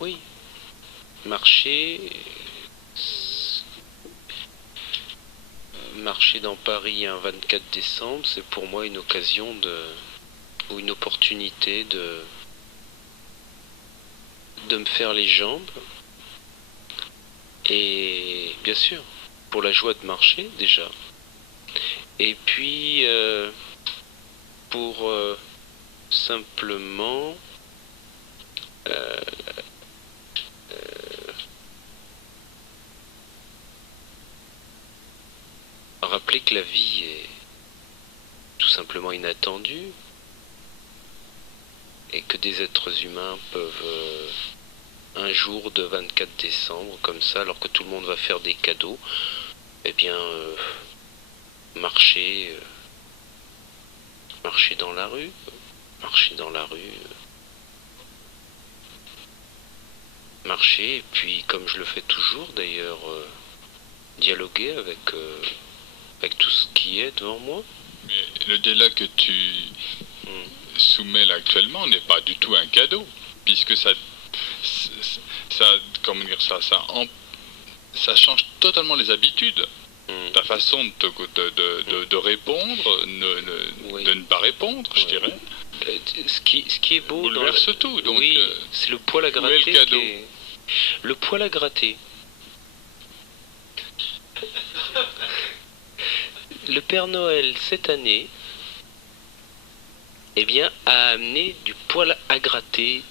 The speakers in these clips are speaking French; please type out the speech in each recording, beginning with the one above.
Oui, marcher, marcher dans Paris un 24 décembre, c'est pour moi une occasion ou une opportunité de me faire les jambes. Et bien sûr, pour la joie de marcher déjà. Et puis pour simplement euh, rappeler que la vie est tout simplement inattendue et que des êtres humains peuvent un jour de 24 décembre comme ça, alors que tout le monde va faire des cadeaux, eh bien marcher marcher dans la rue, marcher dans la rue, marcher, et puis comme je le fais toujours d'ailleurs, dialoguer avec tout ce qui est devant moi. Mais le dialogue que tu soumets là actuellement n'est pas du tout un cadeau, puisque comment dire ça change totalement les habitudes. Ta façon de répondre, Oui. de ne pas répondre, je dirais. Ce qui est beau bouleverse tout. Donc, oui, c'est le poil à gratter. Le cadeau. Le poil à gratter. Le Père Noël cette année, eh bien, a amené du poil à gratter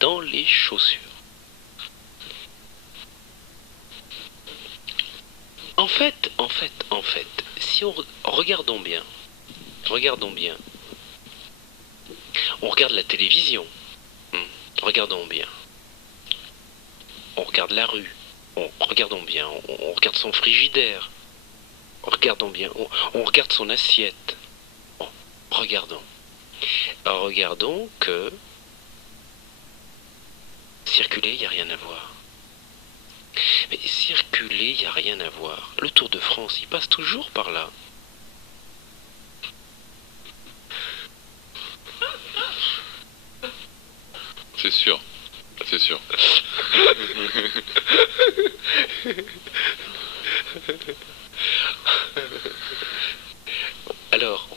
dans les chaussures. En fait, si regardons bien, on regarde la télévision, regardons bien, on regarde la rue, regardons bien, on regarde son frigidaire, regardons bien, on regarde son assiette, regardons. Alors regardons que circuler, il n'y a rien à voir. Mais circuler, il n'y a rien à voir. Le Tour de France, il passe toujours par là. C'est sûr. C'est sûr. Alors,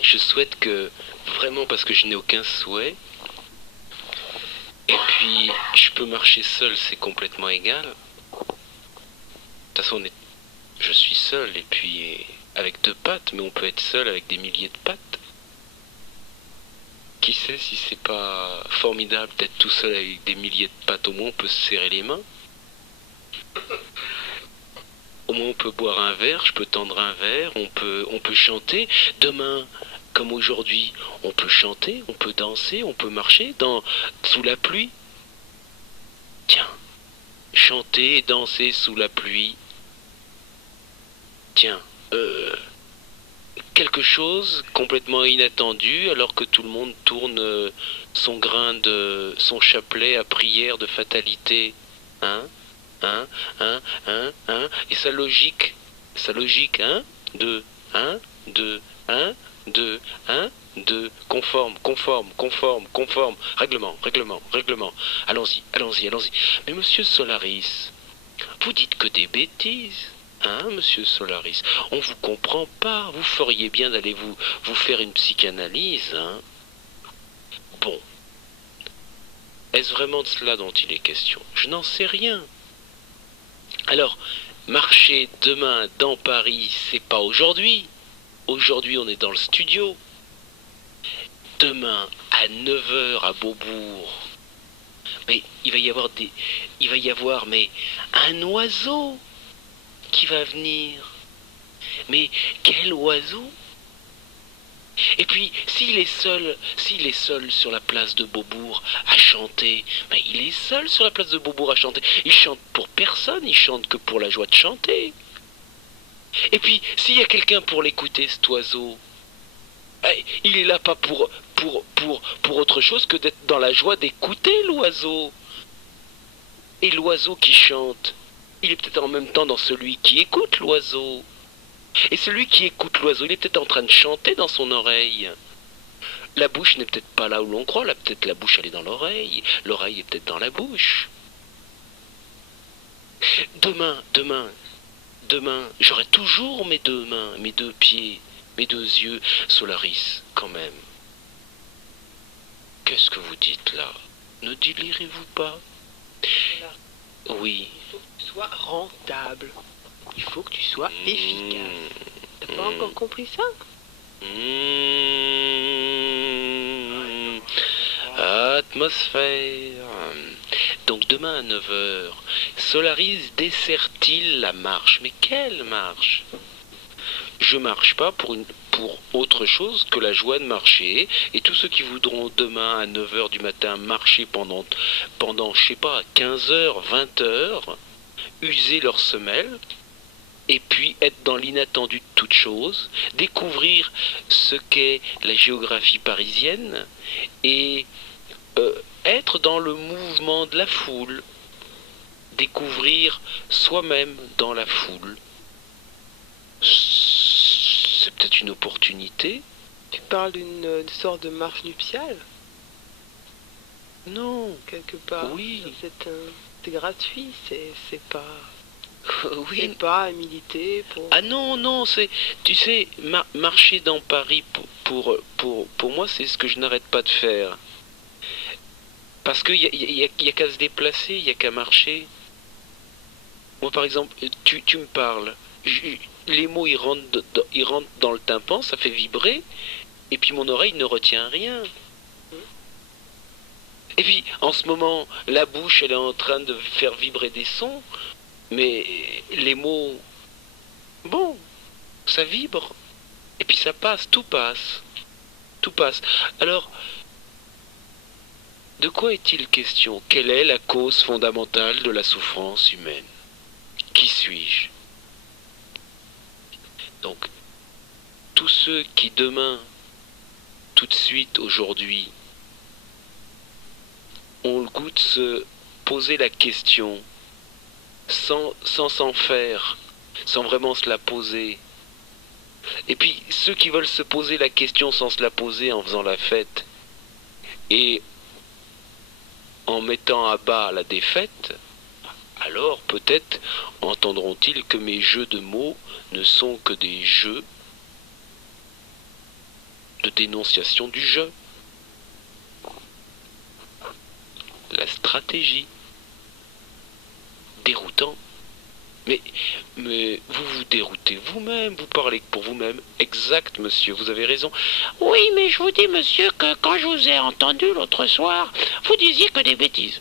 je souhaite que, vraiment parce que je n'ai aucun souhait, et puis je peux marcher seul, c'est complètement égal. De toute façon, je suis seul, et puis avec 2 pattes, mais on peut être seul avec des milliers de pattes. Qui sait si c'est pas formidable d'être tout seul avec des milliers de pattes, au moins on peut se serrer les mains. Au moins on peut boire un verre, je peux tendre un verre, on peut chanter. Demain, comme aujourd'hui, on peut chanter, on peut danser, on peut marcher sous la pluie. Tiens, chanter et danser sous la pluie. Tiens, quelque chose complètement inattendu alors que tout le monde tourne son chapelet à prière de fatalité. Hein? Et sa logique, 1, 2, 1, 2, 1, 2, 1, 2, conforme, règlement. Allons-y. Mais monsieur Solaris, vous dites que des bêtises. Hein, monsieur Solaris, on vous comprend pas. Vous feriez bien d'aller vous faire une psychanalyse, hein. Bon. Est-ce vraiment de cela dont il est question? Je n'en sais rien. Alors, marcher demain dans Paris, c'est pas aujourd'hui. Aujourd'hui, on est dans le studio. Demain, à 9h à Beaubourg, mais il va y avoir mais un oiseau qui va venir. Mais quel oiseau? Et puis, s'il est seul sur la place de Beaubourg à chanter, ben il est seul sur la place de Beaubourg à chanter. Il chante pour personne, il chante que pour la joie de chanter. Et puis, s'il y a quelqu'un pour l'écouter, cet oiseau, ben, il est là pas pour autre chose que d'être dans la joie d'écouter l'oiseau. Et l'oiseau qui chante, il est peut-être en même temps dans celui qui écoute l'oiseau. Et celui qui écoute l'oiseau, il est peut-être en train de chanter dans son oreille. La bouche n'est peut-être pas là où l'on croit, là peut-être la bouche elle est dans l'oreille, l'oreille est peut-être dans la bouche. Demain, j'aurai toujours mes deux mains, mes deux pieds, mes deux yeux, Solaris, quand même. Qu'est-ce que vous dites là? Ne délirez-vous pas? Oui. Il faut que tu sois rentable. Il faut que tu sois efficace. T'as pas encore compris ça? Atmosphère. Donc demain à 9 heures, Solaris dessert-il la marche? Mais quelle marche? Je marche pas pour autre chose que la joie de marcher, et tous ceux qui voudront demain à 9 heures du matin marcher pendant je sais pas, 15 heures, 20 heures, user leur semelle, et puis être dans l'inattendu de toute chose, découvrir ce qu'est la géographie parisienne, et être dans le mouvement de la foule, découvrir soi-même dans la foule. C'est peut-être une opportunité. Tu parles d'une sorte de marche nuptiale? Non. Quelque part. Oui. C'est gratuit, c'est pas... Oui. C'est pas à militer pour... Ah non, c'est... Tu sais, marcher dans Paris, pour moi, c'est ce que je n'arrête pas de faire. Parce qu'il y a qu'à se déplacer, il y a qu'à marcher. Moi, par exemple, tu me parles. Les mots, ils rentrent dans le tympan, ça fait vibrer. Et puis mon oreille ne retient rien. Et puis, en ce moment, la bouche, elle est en train de faire vibrer des sons. Mais les mots, bon, ça vibre. Et puis ça passe, tout passe. Tout passe. Alors, de quoi est-il question? Quelle est la cause fondamentale de la souffrance humaine? Qui suis-je? Donc, tous ceux qui demain, tout de suite, aujourd'hui, ont le goût de se poser la question, sans s'en faire, sans vraiment se la poser. Et puis ceux qui veulent se poser la question sans se la poser en faisant la fête et en mettant à bas la défaite, alors peut-être entendront-ils que mes jeux de mots ne sont que des jeux de dénonciation du jeu. La stratégie. Déroutant. Mais vous vous déroutez vous-même, vous parlez pour vous-même. Exact, monsieur, vous avez raison. Oui, mais je vous dis, monsieur, que quand je vous ai entendu l'autre soir, vous disiez que des bêtises.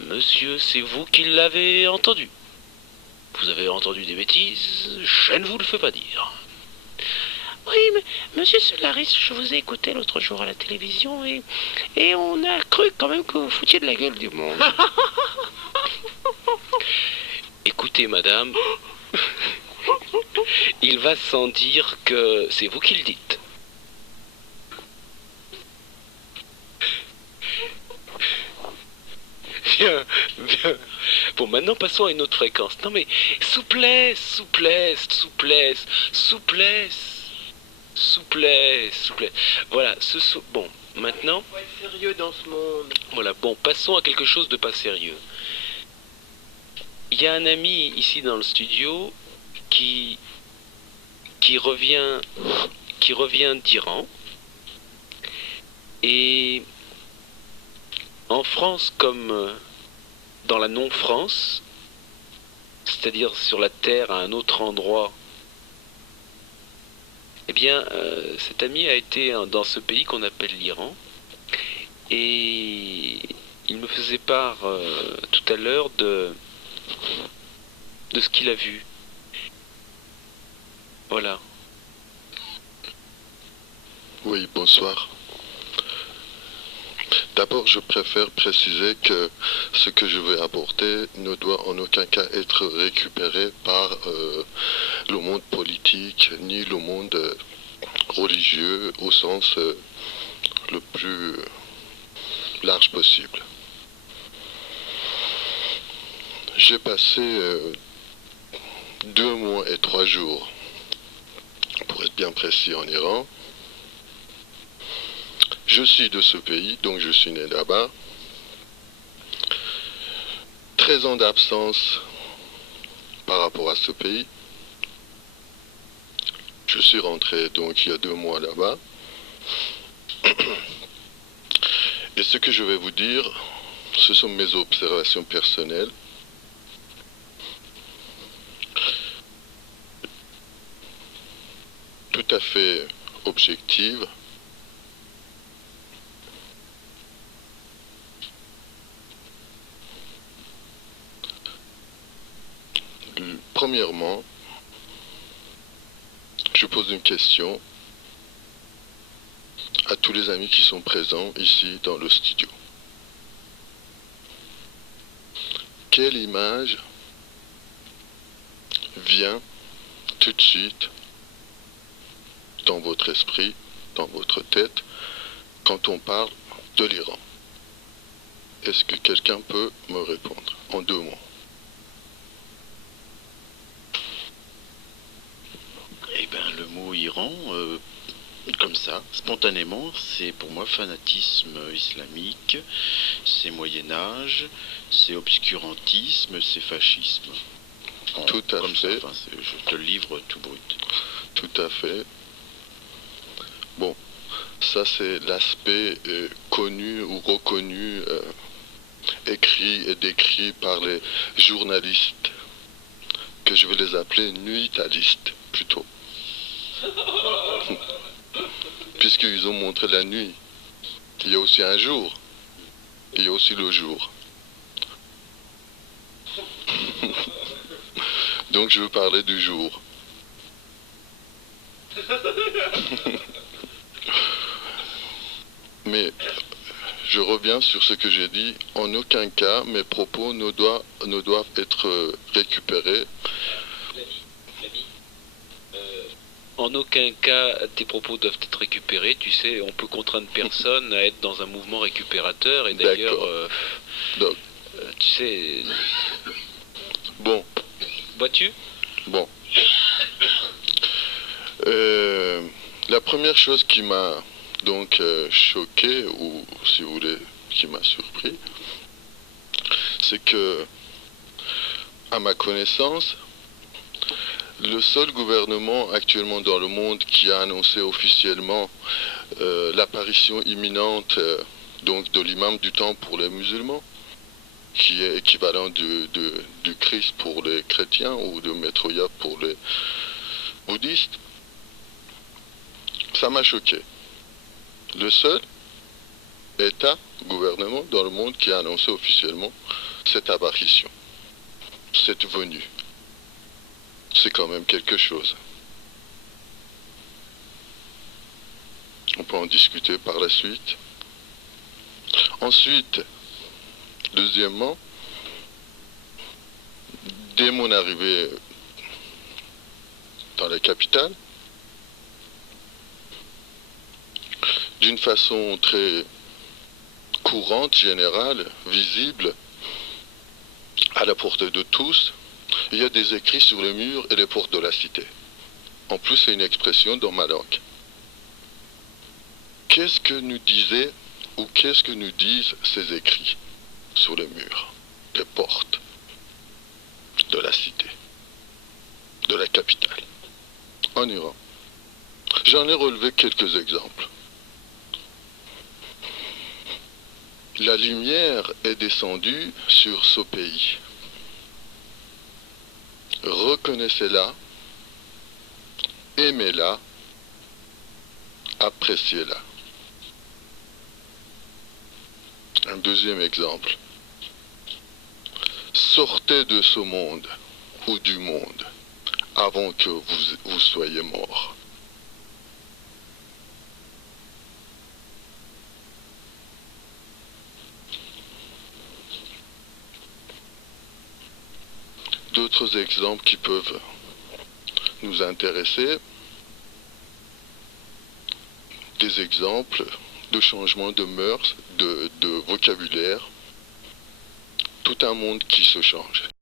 Monsieur, c'est vous qui l'avez entendu. Vous avez entendu des bêtises, je ne vous le fais pas dire. Oui, mais monsieur Solaris, je vous ai écouté l'autre jour à la télévision et on a cru quand même que vous foutiez de la gueule du monde. Écoutez, madame, il va sans dire que c'est vous qui le dites. Bien. Bon, maintenant passons à une autre fréquence. Non mais, souplesse. Voilà, bon, maintenant... Il faut être sérieux dans ce monde. Voilà, bon, passons à quelque chose de pas sérieux. Il y a un ami ici dans le studio qui revient d'Iran. Et en France comme dans la non-France, c'est-à-dire sur la Terre à un autre endroit, eh bien, cet ami a été dans ce pays qu'on appelle l'Iran. Et il me faisait part tout à l'heure de ce qu'il a vu. Voilà. Oui, bonsoir. D'abord, je préfère préciser que ce que je vais apporter ne doit en aucun cas être récupéré par le monde politique ni le monde religieux au sens le plus large possible. J'ai passé 2 mois et 3 jours, pour être bien précis, en Iran. Je suis de ce pays, donc je suis né là-bas. 13 ans d'absence par rapport à ce pays. Je suis rentré donc il y a 2 mois là-bas. Et ce que je vais vous dire, ce sont mes observations personnelles. Tout à fait objectives. Premièrement, je pose une question à tous les amis qui sont présents ici dans le studio. Quelle image vient tout de suite dans votre esprit, dans votre tête, quand on parle de l'Iran? Est-ce que quelqu'un peut me répondre en 2 mots? Eh bien, le mot Iran, comme ça, spontanément, c'est pour moi fanatisme islamique, c'est Moyen-Âge, c'est obscurantisme, c'est fascisme. Tout à comme fait. Ça, enfin, je te le livre tout brut. Tout à fait. Bon, ça c'est l'aspect connu ou reconnu, écrit et décrit par les journalistes, que je vais les appeler nuitalistes plutôt. Puisqu'ils ont montré la nuit. Il y a aussi un jour. Il y a aussi le jour. Donc je veux parler du jour. Mais je reviens sur ce que j'ai dit. En aucun cas, mes propos ne doivent être récupérés. En aucun cas, tes propos doivent être récupérés. Tu sais, on peut contraindre personne à être dans un mouvement récupérateur. Et d'ailleurs, Donc, tu sais... bon. Vois-tu? Bon. La première chose qui m'a donc choqué, ou si vous voulez, qui m'a surpris, c'est que, à ma connaissance, le seul gouvernement actuellement dans le monde qui a annoncé officiellement l'apparition imminente donc de l'imam du temps pour les musulmans, qui est équivalent du Christ pour les chrétiens ou de Maître Yap pour les bouddhistes, ça m'a choqué. Le seul État, gouvernement dans le monde qui a annoncé officiellement cette apparition, cette venue. C'est quand même quelque chose. On peut en discuter par la suite. Ensuite, deuxièmement, dès mon arrivée dans la capitale, d'une façon très courante, générale, visible, à la portée de tous, il y a des écrits sur les murs et les portes de la cité. En plus, c'est une expression dans ma langue. Qu'est-ce que nous disaient ou qu'est-ce que nous disent ces écrits sur les murs, les portes de la cité, de la capitale, en Iran? J'en ai relevé quelques exemples. La lumière est descendue sur ce pays. Reconnaissez-la, aimez-la, appréciez-la. Un deuxième exemple. Sortez de ce monde ou du monde avant que vous soyez mort. D'autres exemples qui peuvent nous intéresser, des exemples de changement de mœurs, de vocabulaire, tout un monde qui se change.